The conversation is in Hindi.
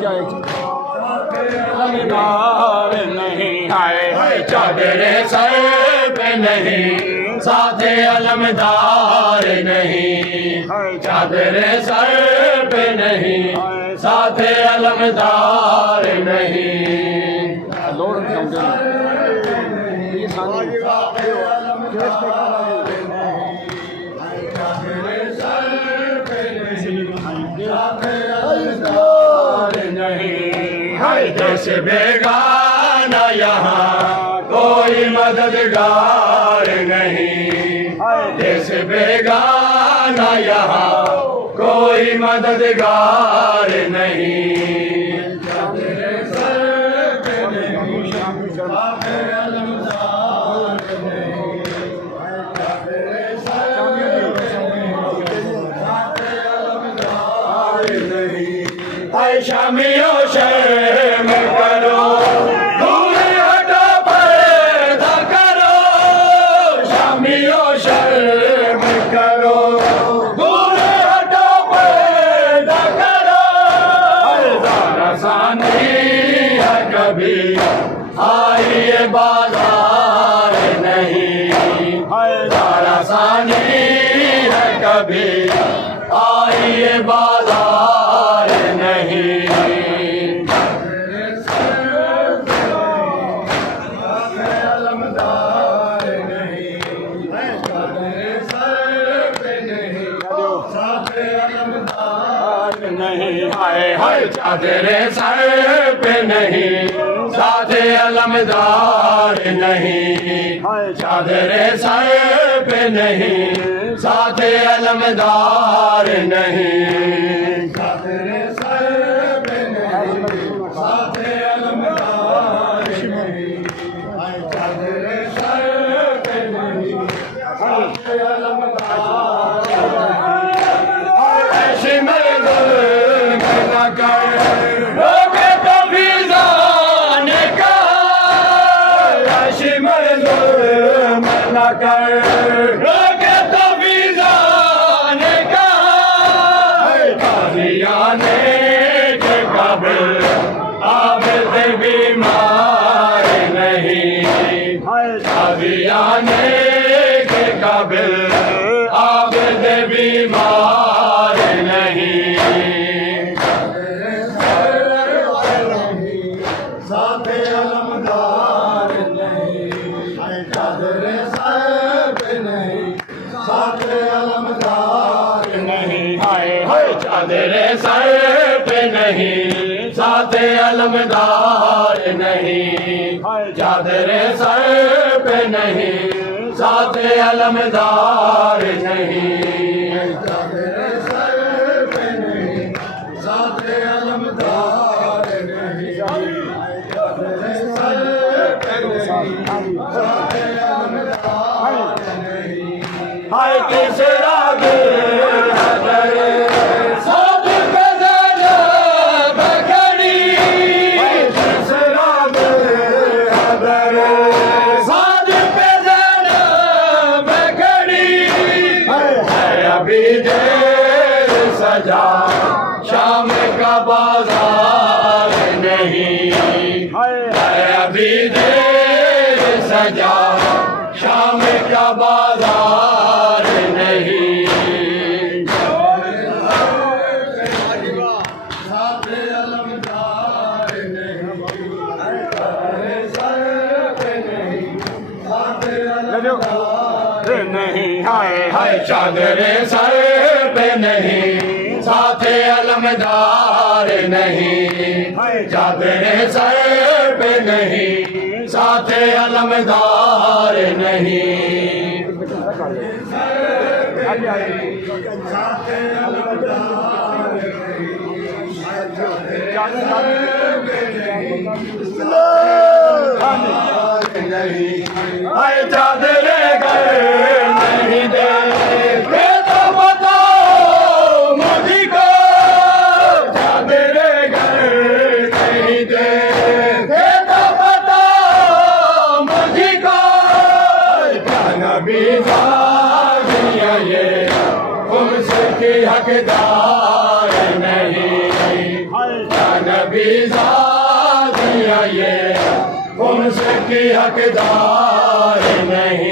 जाए नहीं है चादरे सर पे नहीं साथे अलमदार नहीं चादरे सर पे नहीं साथे अलमदार नहीं लोड समझो ये देश बेगाना यहाँ कोई मददगार नहीं देश बेगाना यहाँ कोई मददगार नहीं शामियों शर्म करो दूर हटो पर्दा करो शामियों शर्म करो दूर हटो पर्दा करो आसानी है कभी आइए बाजार नहीं आसानी है कभी आइए बाजार नहीं चादरे सर पे नहीं साथे अलमदार नहीं चादरे सर पे नहीं साथे अलमदार नहीं चादरे सर पे नहीं साथे अलमदार नहीं चादरे सर पे नहीं साथे अलमदार ऐसी रोके तो फिजान का शिमर न कर रोके तो फिजान का कादियाने के काबिल आबिद बीमार नहीं कादियाने के काबिल आबिद बीमार नहीं साथे अलमदार नहीं चादरे सर पे नहीं साथे अलमदार नहीं चादरे सर पे नहीं साथे अलमदार नहीं चादरे सर पे नहीं साथे अलमदार नहीं चादरे सर पे नहीं साथे अलमदार नहीं हाय किस राग साध पे बखड़ी किस राग साध पे बखड़ी है अभी देर सजा शाम का बाजार नहीं है अभी देर सजा शाम का बाजार नहीं साथे अलमदार नहीं हाय चादरे सर पे नहीं साथे अलमदार नहीं चादरे सर पे नहीं साथे अलमदार नहीं साथे अलमदार नहीं हाय चादरे घर नहीं दे तो बताओ मुझको चादरे घर नहीं दे तो बताओ मुझको क्या नबी जागिया ये उनसे की हकदार नहीं क्या दुनिया ये उनसे की हकदार नहीं